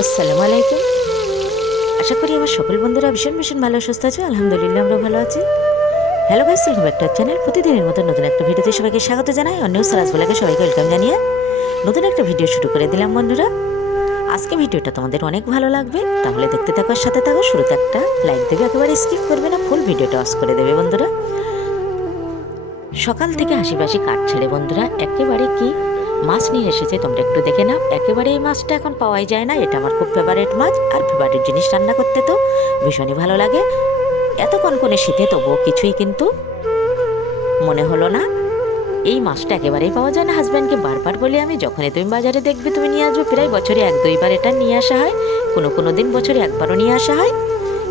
আসসালামু আলাইকুম। আশা করি আমার সকল বন্ধুরা ভীষণ ভীষণ ভালো সুস্থ আছে। আলহামদুলিল্লাহ আমরা ভালো আছি। Hello guys, welcome back to our channel. প্রতিদিনের মতো নতুন একটা ভিডিওতে সবাইকে স্বাগত জানাই। অন্য সারাজ বলাকে সবাইকে ওয়েলকাম জানিয়ে নতুন একটা ভিডিও শুরু করে দিলাম বন্ধুরা। আজকে ভিডিওটা তোমাদের অনেক ভালো লাগবে, তাহলে দেখতে থাকো, সাথে থাকো। শুরুতে একটা লাইক দেবে, একেবারে স্কিপ করবে না, ফুল ভিডিওটা ওয়াচ করে দেবে বন্ধুরা। সকাল থেকে হাসিবাসি কাট ছেড়ে বন্ধুরা একেবারে কি মাছ নিয়ে এসেছে তোমরা একটু দেখে নাও। একেবারে এই মাছটা এখন পাওয়াই যায় না, এটা আমার খুব ফেভারিট মাছ, আর ফেভারিট জিনিস রান্না করতে তো ভীষণই ভালো লাগে। এত কনকনে শীতে তবুও কিছুই কিন্তু মনে হলো না এই মাছটা একেবারেই পাওয়া যায় না। হাজব্যান্ডকে বারবার বলি আমি, যখনই তুমি বাজারে দেখবে তুমি নিয়ে আসবে। প্রায় বছরে এক দুইবার এটা নিয়ে আসা হয়, কোনো কোনো দিন বছরে একবারও নিয়ে আসা হয়।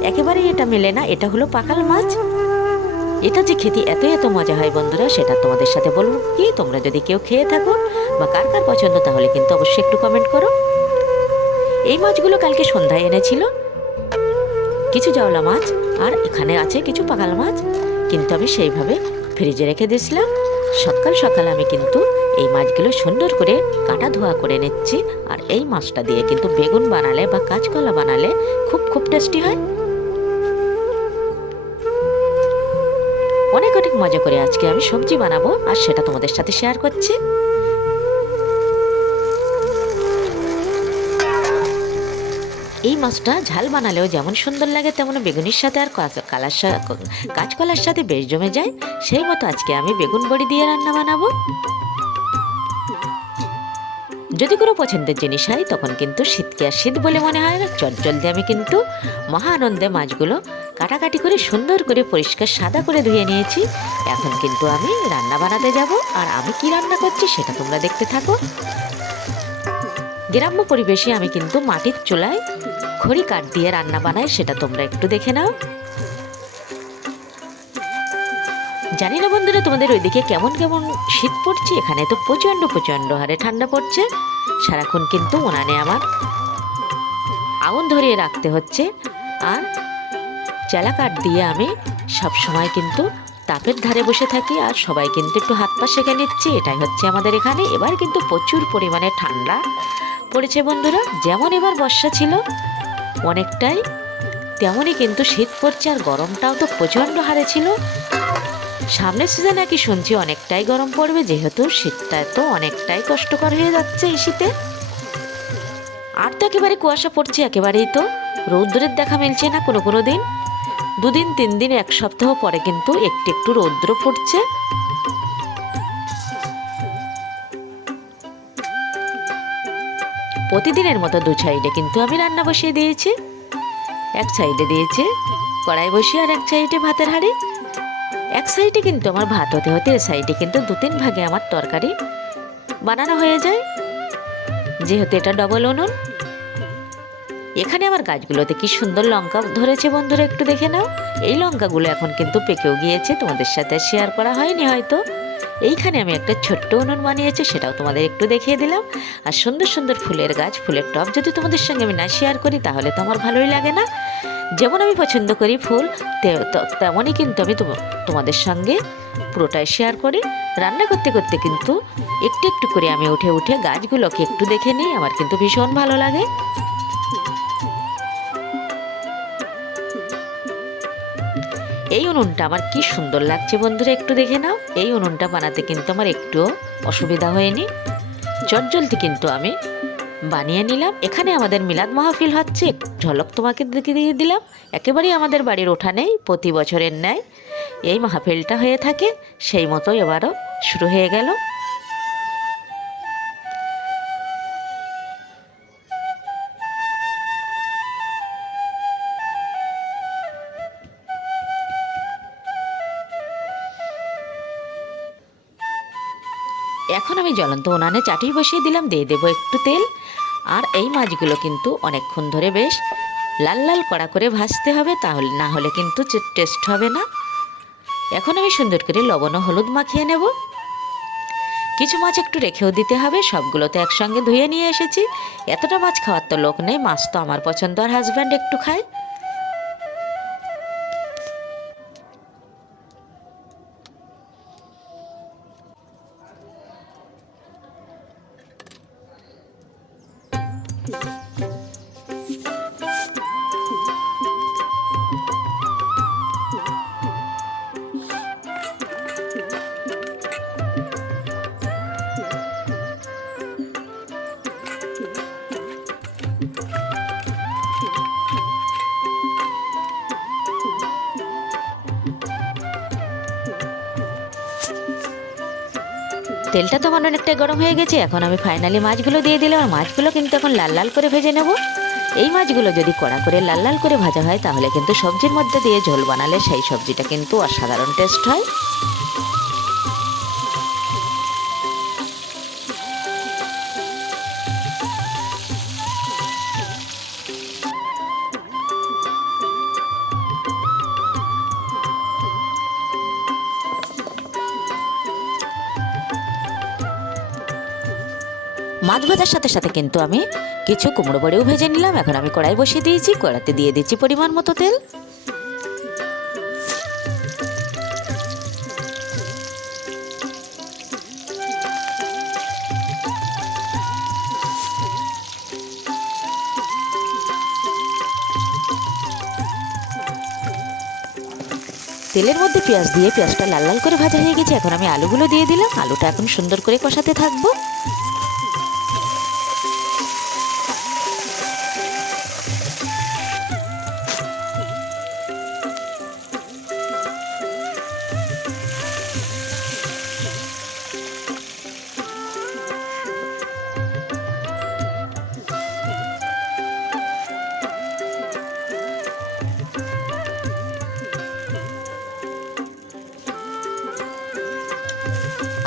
একেবারেই এটা মেলে না। এটা হলো পাকাল মাছ। এটা যে খেতে এত এত মজা হয় বন্ধুরা, সেটা তোমাদের সাথে বলবো কি, তোমরা যদি কেউ খেয়ে থাকো বা কার কার পছন্দ, তাহলে কিন্তু অবশ্যই একটু কমেন্ট করো। এই মাছগুলো কালকে সন্ধ্যায় এনেছিল কিছু জাওলা মাছ, আর এখানে আছে কিছু পাকাল মাছ, কিন্তু আমি সেইভাবে ফ্রিজে রেখে দিয়েছিলাম। সকাল সকাল আমি কিন্তু এই মাছগুলো সুন্দর করে কাটা ধোয়া করে নিচ্ছি। আর এই মাছটা দিয়ে কিন্তু বেগুন বানালে বা কাঁচকলা বানালে খুব খুব টেস্টি হয়। অনেক অনেক মজা করে আজকে আমি সবজি বানাবো, আর সেটা তোমাদের সাথে শেয়ার করছি। এই মাছটা ঝাল বানালেও যেমন সুন্দর লাগে, তেমন বেগুনির সাথে আর কাঁচকলার সাথে বেশ জমে যায়। সেই মতো আজকে আমি বেগুন বড়ি দিয়ে রান্না বানাবো। যদি কোনো পছন্দের জিনিস হয় তখন কিন্তু শীতকে আর শীত বলে মনে হয় না। চটজলদি আমি কিন্তু মহা আনন্দে মাছগুলো কাটাকাটি করে সুন্দর করে পরিষ্কার সাদা করে ধুয়ে নিয়েছি। এখন কিন্তু আমি রান্না বানাতে যাব, আর আমি কি রান্না করছি সেটা তোমরা দেখতে থাকো। গ্রাম্য পরিবেশে আমি কিন্তু মাটির চুলায় খড়ি কাঠ দিয়ে রান্না বানাই, সেটা তোমরা একটু দেখে নাও। জানি না বন্ধুরা তোমাদের ওইদিকে কেমন কেমন শীত পড়ছে, এখানে তো প্রচণ্ড প্রচণ্ড হারে ঠান্ডা পড়ছে। সারাক্ষণ কিন্তু উনানে আমার আগুন ধরিয়ে রাখতে হচ্ছে, আর চেলা কাঠ দিয়ে আমি সব সময় কিন্তু তাপের ধারে বসে থাকি, আর সবাই কিন্তু একটু হাত পা সেঁকে নিচ্ছে। এটাই হচ্ছে আমাদের এখানে। এবার কিন্তু প্রচুর পরিমাণে ঠান্ডা পড়েছে বন্ধুরা। যেমন এবার বর্ষা ছিল অনেকটাই, তেমনই কিন্তু শীত পড়ছে, আর গরমটাও তো প্রচণ্ড হারে ছিল। সামনের সিজনে নাকি শুনছি অনেকটাই গরম পড়বে, যেহেতু শীতটা তো অনেকটাই কষ্টকর হয়ে যাচ্ছে এই শীতে। আর তো একেবারে কুয়াশা পড়ছে, একেবারেই তো রৌদ্রের দেখা মিলছে না। কোনো কোনো দিন দুদিন তিন দিন এক সপ্তাহ পরে কিন্তু একটু একটু রৌদ্র পড়ছে। প্রতিদিনের মতো দু সাইডে কিন্তু আমি রান্না বসিয়ে দিয়েছি। এক সাইডে দিয়েছি কড়াই বসিয়ে, আর এক সাইডে ভাতের হাঁড়ি। এক সাইডে কিন্তু আমার ভাত হতে হতে এ সাইডে কিন্তু দু তিন ভাগে আমার তরকারি বানানো হয়ে যায়, যেহেতু এটা ডবল উনুন। এখানে আমার গাছগুলোতে কি সুন্দর লঙ্কা ধরেছে বন্ধুরা, একটু দেখে নাও। এই লঙ্কাগুলো এখন কিন্তু পেকেও গিয়েছে, তোমাদের সাথে শেয়ার করা হয়নি হয়তো। এইখানে আমি একটা ছোট্ট উনুন বানিয়েছি, সেটাও তোমাদের একটু দেখিয়ে দিলাম। আর সুন্দর সুন্দর ফুলের গাছ, ফুলের টব যদি তোমাদের সঙ্গে আমি না শেয়ার করি তাহলে তো আমার ভালোই লাগে না। যেমন আমি পছন্দ করি ফুল, তেমনই কিন্তু আমি তোমাদের সঙ্গে পুরোটাই শেয়ার করি। রান্না করতে করতে কিন্তু একটু একটু করে আমি উঠে উঠে গাছগুলোকে একটু দেখে নিই, আমার কিন্তু ভীষণ ভালো লাগে। এই উনুনটা আমার কি সুন্দর লাগছে বন্ধুরা, একটু দেখে নাও। এই উনুনটা বানাতে কিন্তু আমার একটুও অসুবিধা হয়নি, চটজলদি কিন্তু আমি বানিয়ে নিলাম। এখানে আমাদের মিলাদ মাহফিল হচ্ছে, ঝলক তোমাকে দেখে দিয়ে দিলাম। একেবারেই আমাদের বাড়ির উঠানেই প্রতি বছরের ন্যায় এই মাহফিলটা হয়ে থাকে, সেই মতো এবারও শুরু হয়ে গেল। এখন আমি জ্বলন্ত উনানে চাটুই বসিয়ে দিলাম, দিয়ে দেবো একটু তেল। আর এই মাছগুলো কিন্তু অনেকক্ষণ ধরে বেশ লাল লাল কড়া করে ভাজতে হবে, তাহলে না হলে কিন্তু টেস্ট হবে না। এখন আমি সুন্দর করে লবণ ও হলুদ মাখিয়ে নেব। কিছু মাছ একটু রেখেও দিতে হবে, সবগুলো তো একসঙ্গে ধুয়ে নিয়ে এসেছি। এতটা মাছ খাওয়ার তো লোক নেই, মাছ তো আমার পছন্দ, আর হাজব্যান্ড একটু খায়। তেলটা তো আমার অনেকটাই গরম হয়ে গেছে। এখন আমি ফাইনালি মাছগুলো দিয়ে দিলাম। আর মাছগুলো কিন্তু এখন লাল লাল করে ভেজে নেব। এই মাছগুলো যদি কড়া করে লাল লাল করে ভাজা হয় তাহলে কিন্তু সবজির মধ্যে দিয়ে ঝোল বানালে সেই সবজিটা কিন্তু অসাধারণ টেস্ট হয়। মাছ ভাজার সাথে সাথে কিন্তু আমি কিছু কুমড়ো বড়িও ভেজে নিলাম। এখন আমি কড়াই বসিয়ে দিয়েছি, কড়াতে দিয়ে দিচ্ছি পরিমাণ মতো তেল। তেলের মধ্যে পেঁয়াজ দিয়ে পেঁয়াজটা লাল লাল করে ভাজা হয়ে গেছে। এখন আমি আলুগুলো দিয়ে দিলাম। আলুটা এখন সুন্দর করে কষাতে থাকবো।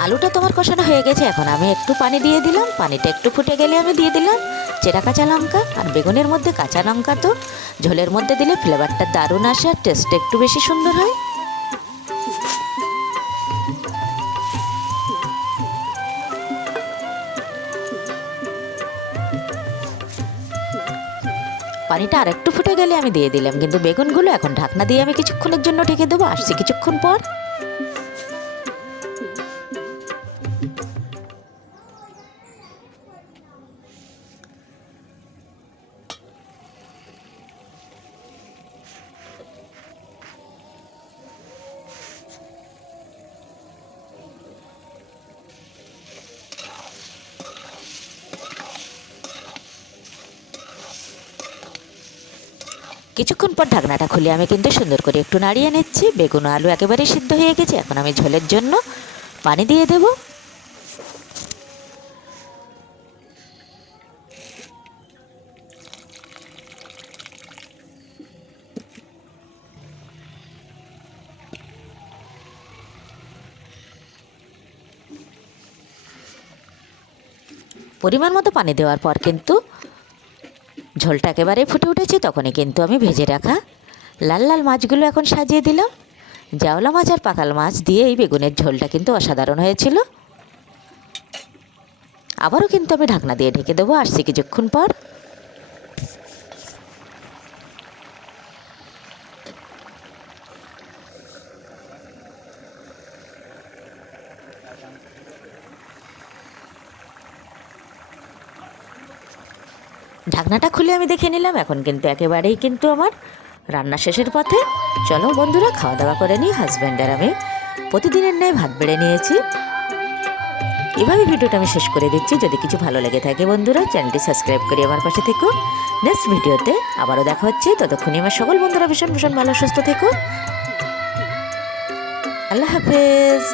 আলুটা তোমার কষানো হয়ে গেছে। এখন আমি একটু পানি দিয়ে দিলাম। পানিটা একটু ফুটে গেলে আমি দিয়ে দিলাম চেরা কাঁচা লঙ্কা। আর বেগুনের মধ্যে কাঁচা লঙ্কা তো ঝোলের মধ্যে দিলে ফ্লেভারটা দারুণ আসে আর টেস্টটা একটু বেশি সুন্দর হয়। পানিটা আর একটু ফুটে গেলে আমি দিয়ে দিলাম কিন্তু বেগুনগুলো। এখন ঢাকনা দিয়ে আমি কিছুক্ষণের জন্য ঢেকে দেবো। আসছি কিছুক্ষণ পর। কিছুক্ষণ পর ঢাকনাটা খুলে আমি কিন্তু সুন্দর করে একটু নাড়িয়ে নিচ্ছি। বেগুন আলু একেবারে সিদ্ধ হয়ে গেছে। এখন আমি ঝোলের জন্য পানি দিয়ে দেব। পরিমাণ মতো পানি দেওয়ার পর কিন্তু ঝোলটা একেবারে ফুটে উঠেছে। তখনই কিন্তু আমি ভেজে রাখা লাল লাল মাছগুলো এখন সাজিয়ে দিলাম। জাওলা মাছ আর পাকাল মাছ দিয়ে এই বেগুনের ঝোলটা কিন্তু অসাধারণ হয়েছিল। আবারও কিন্তু আমি ঢাকনা দিয়ে ঢেকে দেবো। আসছি কিছুক্ষণ পর। ঢাকনাটা খুলে আমি দেখে নিলাম। এখন কিন্তু একেবারেই কিন্তু আমার রান্না শেষের পথে। চলো বন্ধুরা খাওয়া দাওয়া করে নিই। হাজব্যান্ড আর আমি প্রতিদিনের ন্যায় ভাত বেড়ে নিয়েছি। এভাবে ভিডিওটা আমি শেষ করে দিচ্ছি। যদি কিছু ভালো লেগে থাকে বন্ধুরা চ্যানেলটি সাবস্ক্রাইব করে আমার পাশে থেকো। নেক্সট ভিডিওতে আবারও দেখা হচ্ছে। ততক্ষণই আমার সকল বন্ধুরা ভীষণ ভীষণ ভালো সুস্থ থেকো। আল্লাহ হাফেজ।